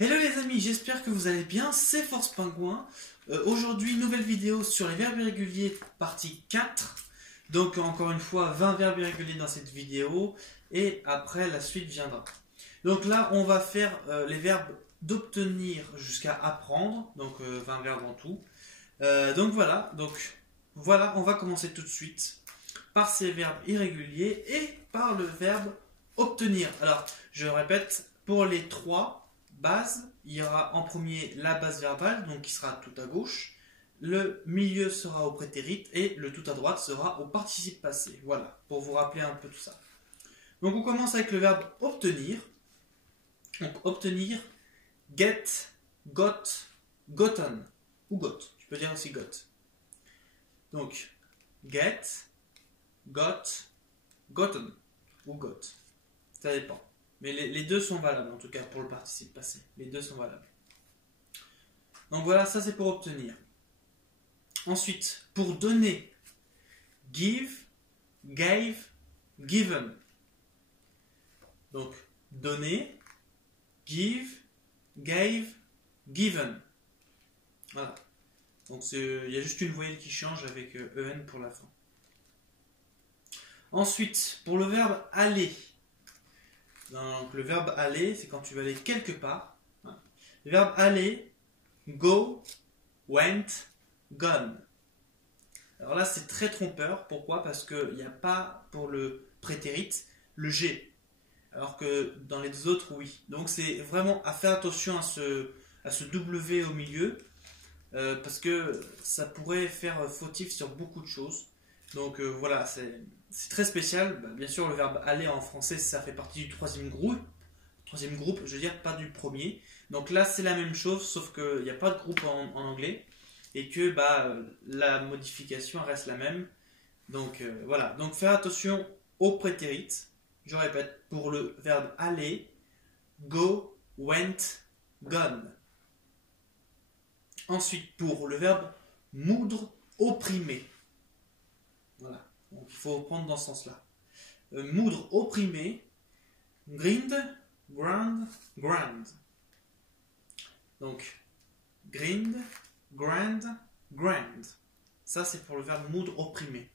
Hello les amis, j'espère que vous allez bien, c'est Force Pingouin. Aujourd'hui, nouvelle vidéo sur les verbes irréguliers, partie 4. Donc encore une fois, 20 verbes irréguliers dans cette vidéo, et après la suite viendra. Donc là, on va faire les verbes d'obtenir jusqu'à apprendre, donc 20 verbes en tout. Donc voilà, on va commencer tout de suite par ces verbes irréguliers et par le verbe obtenir. Alors, je répète, pour les trois bases, il y aura en premier la base verbale, donc qui sera tout à gauche. Le milieu sera au prétérit et le tout à droite sera au participe passé. Voilà, pour vous rappeler un peu tout ça. Donc on commence avec le verbe obtenir. Donc obtenir, get, got, gotten ou got. Tu peux dire aussi got. Donc get, got, gotten ou got. Ça dépend. Mais les deux sont valables, en tout cas pour le participe passé. Les deux sont valables. Donc voilà, ça c'est pour obtenir. Ensuite, pour donner, give, gave, given. Donc, donner, give, gave, given. Voilà. Donc il y a juste une voyelle qui change avec en pour la fin. Ensuite, pour le verbe aller. Donc le verbe aller, c'est quand tu vas aller quelque part. Le verbe aller, go, went, gone. Alors là, c'est très trompeur. Pourquoi? Parce qu'il n'y a pas pour le prétérit le G. Alors que dans les autres, oui. Donc c'est vraiment à faire attention à ce W au milieu. Parce que ça pourrait faire fautif sur beaucoup de choses. Donc voilà, c'est très spécial. Bah, bien sûr, le verbe aller en français, ça fait partie du troisième groupe. Troisième groupe, je veux dire, pas du premier. Donc là, c'est la même chose, sauf qu'il n'y a pas de groupe en anglais. Et que bah, la modification reste la même. Donc voilà. Donc faire attention au prétérit. Je répète, pour le verbe aller, go, went, gone. Ensuite, pour le verbe moudre, opprimer. Voilà. Donc il faut prendre dans ce sens-là. Moudre, opprimer, grind, grand, grand. Donc, grind, grand, grand. Ça, c'est pour le verbe moudre, opprimer.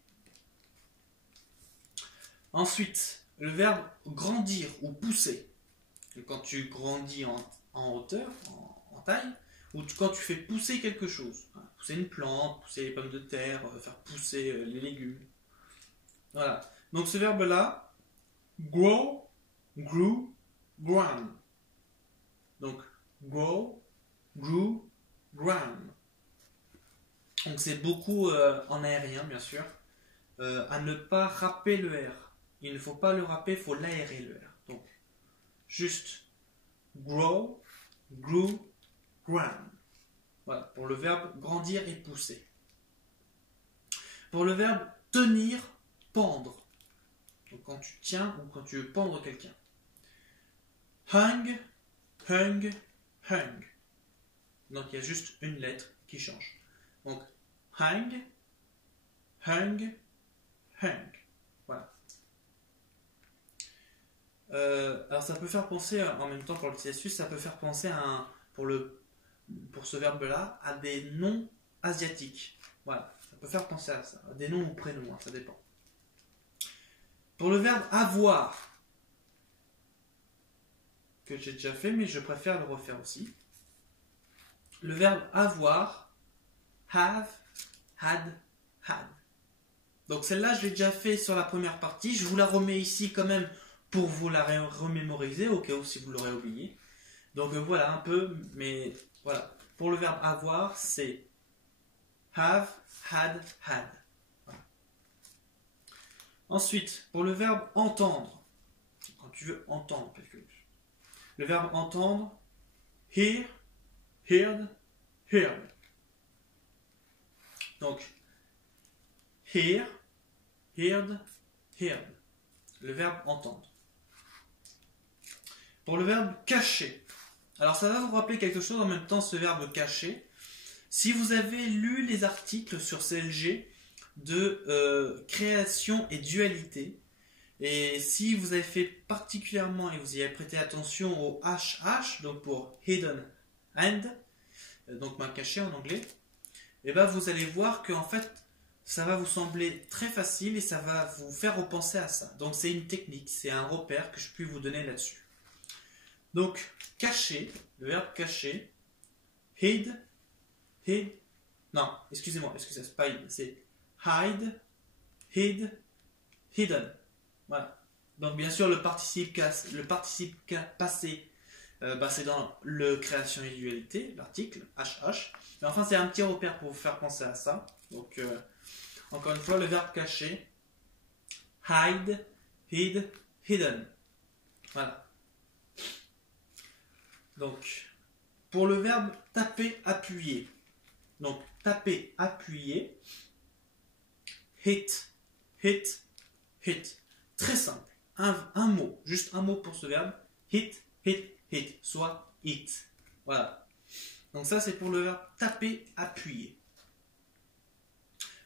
Ensuite, le verbe grandir ou pousser. Donc, quand tu grandis en hauteur, en taille, ou quand tu fais pousser quelque chose. Pousser une plante, pousser les pommes de terre, faire pousser les légumes. Voilà. Donc ce verbe-là, grow, grew, grown. Donc grow, grew, grown. Donc c'est beaucoup en aérien, bien sûr. À ne pas râper le R. Il ne faut pas le râper, il faut l'aérer le R. Donc juste grow, grew, grown. Voilà, pour le verbe grandir et pousser. Pour le verbe tenir, pendre. Donc quand tu tiens ou quand tu veux pendre quelqu'un. Hung, hung, hung. Donc il y a juste une lettre qui change. Donc hung, hung, hung. Voilà. Alors ça peut faire penser, en même temps pour le petit astuce, ça peut faire penser à pour ce verbe-là, à des noms asiatiques. Voilà, ça peut faire penser à ça, à des noms ou prénoms, ça dépend. Pour le verbe avoir, que j'ai déjà fait, mais je préfère le refaire aussi. Le verbe avoir, have, had, had. Donc celle-là, je l'ai déjà fait sur la première partie. Je vous la remets ici quand même pour vous la remémoriser, au cas où si vous l'aurez oublié. Donc voilà un peu, mais voilà. Pour le verbe avoir, c'est have, had, had. Voilà. Ensuite, pour le verbe entendre, quand tu veux entendre quelque chose. Le verbe entendre, hear, heard, heard. Donc, hear, heard, heard. Le verbe entendre. Pour le verbe cacher. Alors ça va vous rappeler quelque chose en même temps, ce verbe cacher. Si vous avez lu les articles sur CLG de création et dualité, Et si vous avez fait particulièrement et vous y avez prêté attention au HH, donc pour hidden hand, donc main cachée en anglais, et ben vous allez voir que en fait ça va vous sembler très facile et ça va vous faire repenser à ça. Donc c'est une technique, c'est un repère que je peux vous donner là-dessus. Donc cacher, le verbe cacher, hid, non, excusez-moi, c'est pas hid, c'est hide, hidden. Voilà. Donc bien sûr le participe passé, c'est dans le création et dualité, l'article HH. Mais enfin c'est un petit repère pour vous faire penser à ça. Donc encore une fois le verbe cacher, hide, hidden. Voilà. Donc pour le verbe taper, appuyer. Donc taper, appuyer, hit. Très simple. Un mot, juste un mot pour ce verbe. Hit, soit hit. Voilà. Donc ça, c'est pour le verbe taper, appuyer.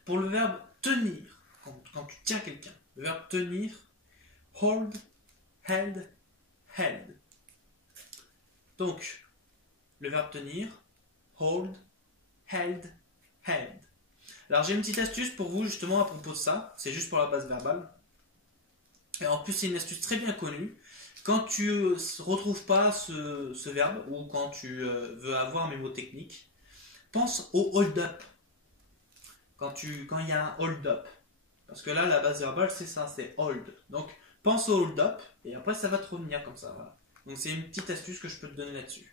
Pour le verbe tenir, quand tu tiens quelqu'un, le verbe tenir, hold, held. Donc, le verbe tenir, hold, held. Alors, j'ai une petite astuce pour vous, justement, à propos de ça. C'est juste pour la base verbale. Et en plus, c'est une astuce très bien connue. Quand tu ne retrouves pas ce verbe, ou quand tu veux avoir mes mots techniques, pense au hold-up. Quand il y a un hold-up. Parce que là, la base verbale, c'est ça, c'est hold. Donc, pense au hold-up, et après, ça va te revenir comme ça. Voilà. Donc, c'est une petite astuce que je peux te donner là-dessus.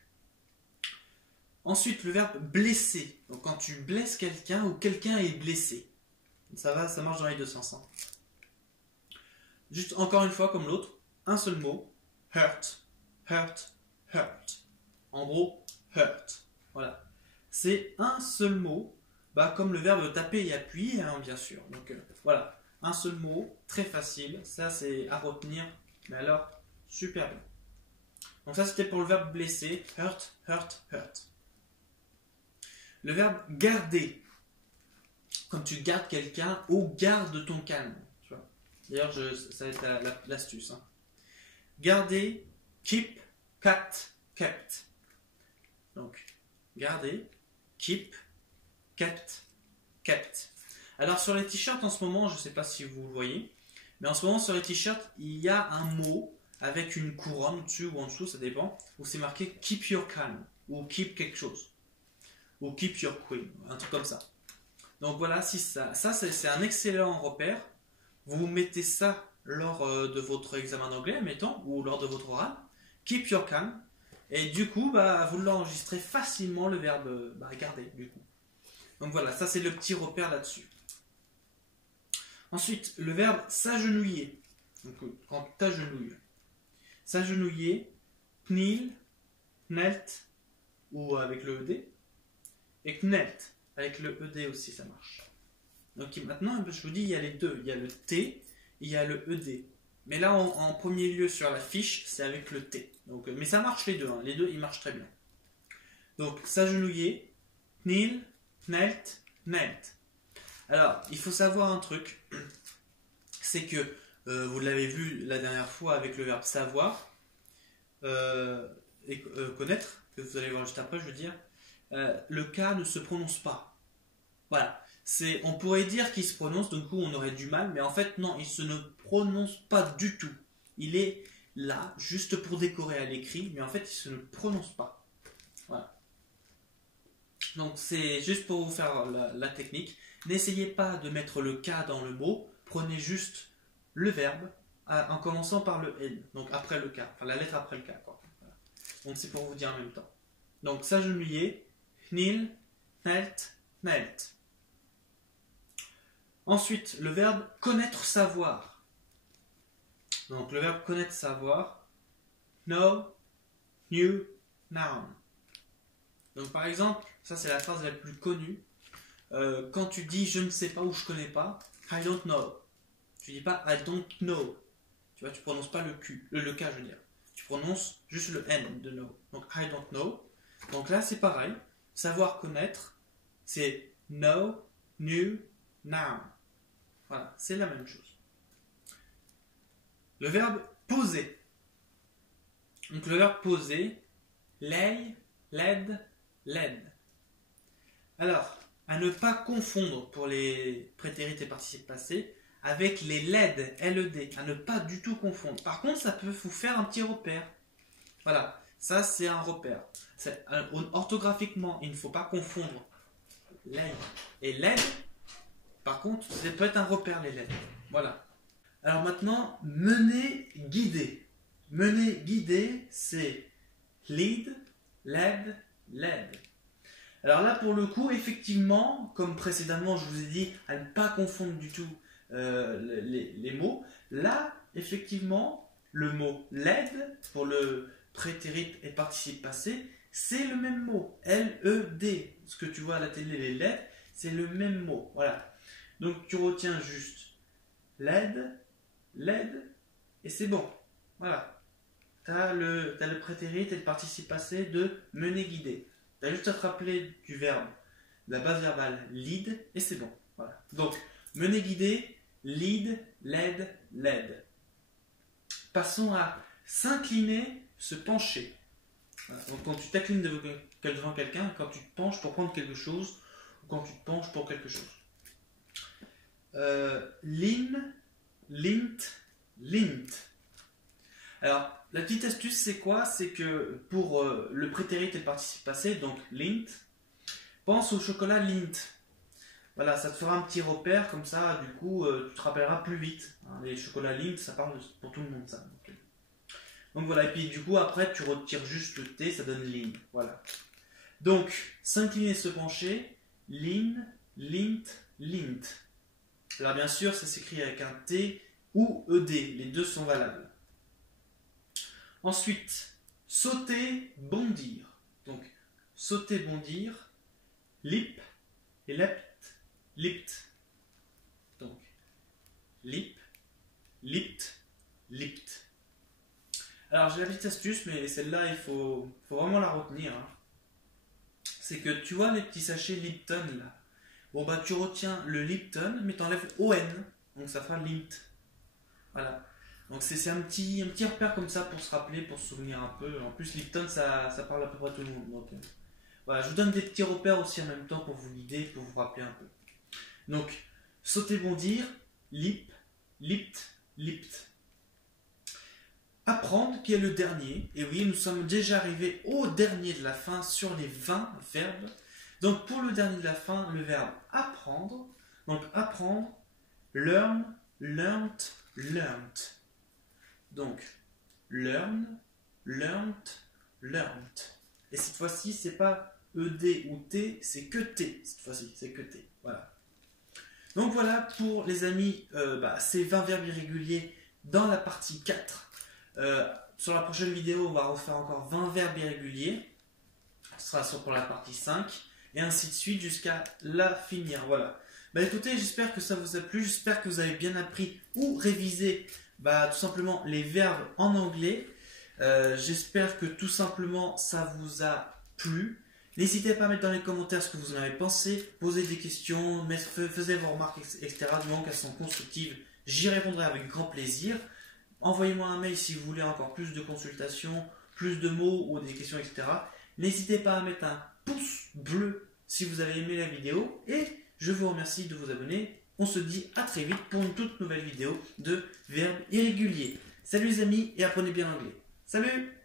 Ensuite, le verbe blesser. Donc, quand tu blesses quelqu'un, ou quelqu'un est blessé. Ça marche dans les deux sens. Hein. Juste encore une fois, comme l'autre, un seul mot, hurt. En gros, hurt. Voilà. C'est un seul mot, comme le verbe taper et appuyer, hein, bien sûr. Donc voilà, un seul mot, très facile. Ça, c'est à retenir, mais alors, super bien. Donc ça, c'était pour le verbe blesser, hurt. Le verbe garder. Quand tu gardes quelqu'un, ou garde ton calme. D'ailleurs, ça va être l'astuce. Hein. Garder, keep, kept. Donc, garder, keep, kept. Alors, sur les t-shirts, en ce moment, je ne sais pas si vous le voyez, mais en ce moment, sur les t-shirts, il y a un mot avec une couronne au-dessus ou en dessous, ça dépend, où c'est marqué keep your calm, ou keep quelque chose, ou keep your queen, un truc comme ça. Donc voilà, si ça c'est un excellent repère. Vous mettez ça lors de votre examen d'anglais, mettons, ou lors de votre oral. Keep your calm. Et du coup, vous l'enregistrez facilement le verbe garder, du coup. Donc voilà, ça c'est le petit repère là-dessus. Ensuite, le verbe s'agenouiller. Donc quand tu t'agenouilles. S'agenouiller, kneel, knelt, ou avec le ED. Et knelt, avec le ED aussi, ça marche. Donc maintenant, je vous dis, il y a les deux. Il y a le T et il y a le ED. Mais là, en premier lieu, sur la fiche, c'est avec le T. Donc, mais ça marche les deux. Hein. Les deux, ils marchent très bien. Donc, s'agenouiller, kneel, knelt. Alors, il faut savoir un truc. C'est que, vous l'avez vu la dernière fois avec le verbe savoir et connaître, que vous allez voir juste après, je veux dire, le K ne se prononce pas. Voilà. On pourrait dire qu'il se prononce, du coup on aurait du mal, mais en fait non, il se ne prononce pas du tout. Il est là, juste pour décorer à l'écrit, mais en fait il se ne prononce pas. Voilà. Donc c'est juste pour vous faire la technique. N'essayez pas de mettre le K dans le mot, prenez juste le verbe en commençant par le N, donc après le K, enfin la lettre après le K. Quoi. Voilà. Donc c'est pour vous dire en même temps. Donc s'agenouiller, kneel, knelt. Ensuite, le verbe connaître, savoir. Donc, le verbe connaître, savoir. Know, knew, noun. Donc, par exemple, ça c'est la phrase la plus connue. Quand tu dis je ne sais pas ou je connais pas, I don't know. Tu dis pas I don't know. Tu vois, tu prononces pas le Q, le K, je veux dire. Tu prononces juste le N de know. Donc, I don't know. Donc là, c'est pareil. Savoir connaître, c'est know, knew, noun. Voilà, c'est la même chose. le verbe poser. Donc le verbe poser, lei, led, led. Alors, à ne pas confondre pour les prétérites et participes passés avec les led, L-E-D, à ne pas du tout confondre. Par contre, ça peut vous faire un petit repère. Voilà, ça c'est un repère. Orthographiquement, il ne faut pas confondre lei et led. Par contre, ça peut être un repère les led. Voilà. Alors maintenant, mener, guider. Mener, guider, c'est lead, led, led. Alors là, pour le coup, effectivement, comme précédemment, je vous ai dit à ne pas confondre du tout les mots. Là, effectivement, le mot led, pour le prétérit et participe passé, c'est le même mot. L-E-D. Ce que tu vois à la télé, les LED, c'est le même mot. Voilà. Donc tu retiens juste led, led, et c'est bon. Voilà. Tu as le prétérit et le participe passé de mener, guider. Tu as juste à te rappeler du verbe, de la base verbale lead, et c'est bon. Voilà. Donc, mener, guider, lead, led, led. Passons à s'incliner, se pencher. Voilà. Donc, quand tu t'inclines devant quelqu'un, quand tu te penches pour prendre quelque chose, ou quand tu te penches pour quelque chose. Lean, lint, lint. Alors, la petite astuce, c'est quoi? C'est que pour le prétérit et le participe passé, donc lint, pense au chocolat Lindt. Voilà, ça te fera un petit repère, comme ça, du coup, tu te rappelleras plus vite. Hein, les chocolats Lindt, ça parle pour tout le monde, ça. Donc voilà, et puis du coup, après, tu retires juste le T, ça donne lean. Voilà. Donc, s'incliner, se pencher, lean, lint, lint. Alors bien sûr, ça s'écrit avec un T ou ED, les deux sont valables. Ensuite, sauter, bondir. Donc, sauter, bondir, lip et lept, lipt. Donc, lip, lipt, lipt. Alors, j'ai la petite astuce, mais celle-là, il faut vraiment la retenir. Hein. C'est que tu vois les petits sachets Lipton, là. Bon, bah, tu retiens le Lipton, mais tu enlèves ON, donc ça fera limt. Voilà. Donc c'est un petit repère comme ça pour se rappeler, pour se souvenir un peu. En plus, Lipton, ça parle à peu près tout le monde. Donc, voilà, je vous donne des petits repères aussi en même temps pour vous guider, pour vous rappeler un peu. Donc, sauter, bondir, lip, lipt, lipt. Apprendre, qui est le dernier. Et oui, nous sommes déjà arrivés au dernier de la fin sur les 20 verbes. Donc, pour le dernier de la fin, le verbe apprendre. Donc, apprendre, learn, learnt, learnt. Donc, learn, learnt, learnt. Et cette fois-ci, c'est pas ED ou T, c'est que T. Cette fois-ci, c'est que T. Voilà. Donc voilà pour les amis, ces 20 verbes irréguliers dans la partie 4. Sur la prochaine vidéo, on va refaire encore 20 verbes irréguliers. Ce sera pour la partie 5. Et ainsi de suite jusqu'à la finir. Voilà. Bah écoutez, j'espère que ça vous a plu. J'espère que vous avez bien appris ou révisé tout simplement les verbes en anglais. J'espère que tout simplement ça vous a plu. N'hésitez pas à mettre dans les commentaires ce que vous en avez pensé, poser des questions, faisez vos remarques, etc. Du moment qu'elles sont constructives, j'y répondrai avec grand plaisir. Envoyez-moi un mail si vous voulez encore plus de consultations, plus de mots ou des questions, etc. N'hésitez pas à mettre un pouce bleu si vous avez aimé la vidéo et je vous remercie de vous abonner. On se dit à très vite pour une toute nouvelle vidéo de verbes irréguliers. Salut les amis et apprenez bien l'anglais. Salut!